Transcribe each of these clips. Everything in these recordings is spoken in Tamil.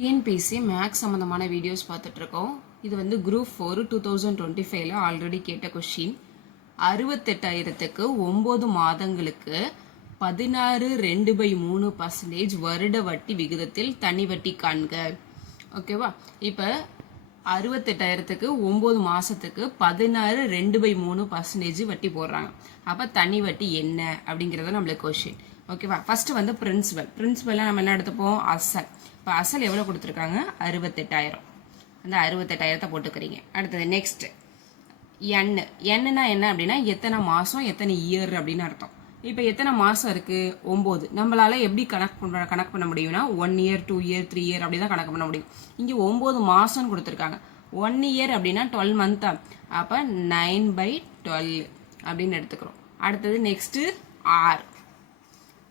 டிஎன்பிஎஸ்சி மேக்ஸ் சம்மந்தமான வீடியோஸ் பார்த்துட்ருக்கோம். இது வந்து குரூப் 4 2025 ஆல்ரெடி கேட்ட கொஷின். 68,000க்கு 9 மாதங்களுக்கு 16.2/3% வருட வட்டி விகிதத்தில் தனி வட்டி காண்க. ஓகேவா? இப்போ 68,000க்கு 9 மாதத்துக்கு 16.2/3% வட்டி போடுறாங்க. அப்போ தனி வட்டி என்ன அப்படிங்கிறத நம்மளுக்கு கொஷின். ஓகேவா? ஃபர்ஸ்ட் வந்து பிரின்சிபல் நம்ம என்ன எடுத்துப்போம்? அசல். இப்போ அசல் எவ்வளோ கொடுத்துருக்காங்க? 68,000. அந்த 68,000 போட்டுக்கிறீங்க. அடுத்தது நெக்ஸ்ட் என்னன்னா என்ன அப்படின்னா எத்தனை மாதம் எத்தனை இயர் அப்படின்னு அர்த்தம். இப்போ எத்தனை மாதம் இருக்குது? 9. நம்மளால எப்படி கணக்கு பண்ண முடியும்னா 1 இயர் 2 இயர் 3 இயர் அப்படி தான் கணக்கு பண்ண முடியும். இங்கே 9 மாதம்னு கொடுத்துருக்காங்க. 1 இயர் அப்படின்னா 12 மந்த்தா, அப்போ 9/12 அப்படின்னு எடுத்துக்கிறோம். அடுத்தது நெக்ஸ்ட்டு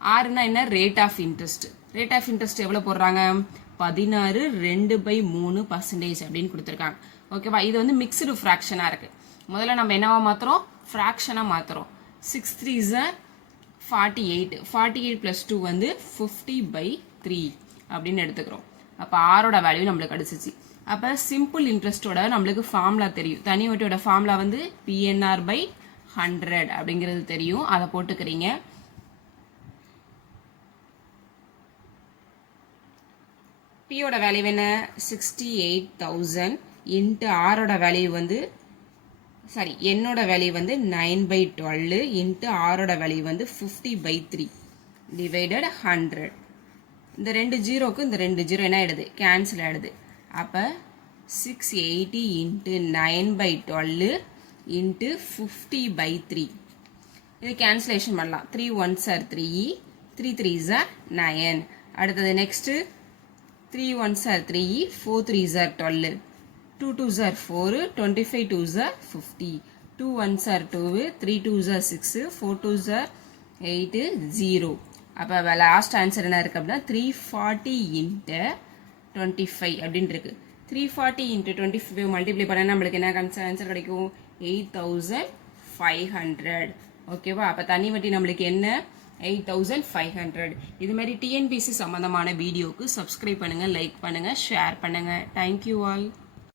ஆறுனா என்ன? Rate of interest. Rate of interest எவ்வளோ போடுறாங்க? 16.2/3% அப்படின்னு கொடுத்துருக்காங்க. ஓகேவா? இது வந்து மிக்சடு ஃப்ராக்ஷனாக இருக்குது. முதல்ல நம்ம என்னவா மாற்றுறோம்? ஃப்ராக்ஷனாக மாற்றுறோம். 6 3s 48. 48 + 2 வந்து 50/3 அப்படின்னு எடுத்துக்கிறோம். அப்போ ஆரோட வேல்யூ நம்மளுக்கு அடிச்சிச்சு. அப்போ சிம்பிள் இன்ட்ரெஸ்டோட நம்மளுக்கு ஃபார்முலா தெரியும். தனி வட்டியோட ஃபார்முலா வந்து PNR/100 அப்படிங்கிறது தெரியும். அதை போட்டுக்கிறீங்க. பியோட வேல்யூ என்ன? 68,000 இன்ட்டு ஆரோட வேல்யூ வந்து என்னோட வேல்யூ வந்து 9/12 இன்ட்டு ஆரோட வேல்யூ வந்து 50/3 டிவைடட் 100. இந்த 2 ஜீரோக்கு இந்த 2 ஜீரோ என்ன ஆயிடுது? கேன்சல் ஆயிடுது. அப்போ 680 இன்ட்டு 9/12 இன்ட்டு 50/3. இது கேன்சலேஷன் பண்ணலாம். 3 1s 3, 3 3s 9. அடுத்தது next 3 1s 3, 4 3s 12, 2 2s 4, 25 2s 50, 2 1s 2, 3 2s 6, 4 2s 8, 0. அப்போ லாஸ்ட் ஆன்சர் என்ன இருக்குது அப்படின்னா 340 இன்ட்டு 25 அப்படின்னு இருக்கு. 340 இன்ட்டு 25 மல்டிப்ளை பண்ணால் நம்மளுக்கு என்ன ஆன்சர் கிடைக்கும்? 8,500. ஓகேவா? அப்போ தனி வட்டி நம்மளுக்கு என்ன? 8,500. இது மாதிரி டிஎன்பிஎஸ்சி சம்மந்தமான வீடியோக்கு சப்ஸ்கிரைப் பண்ணுங்கள், லைக் பண்ணுங்கள், ஷேர் பண்ணுங்கள். Thank you all.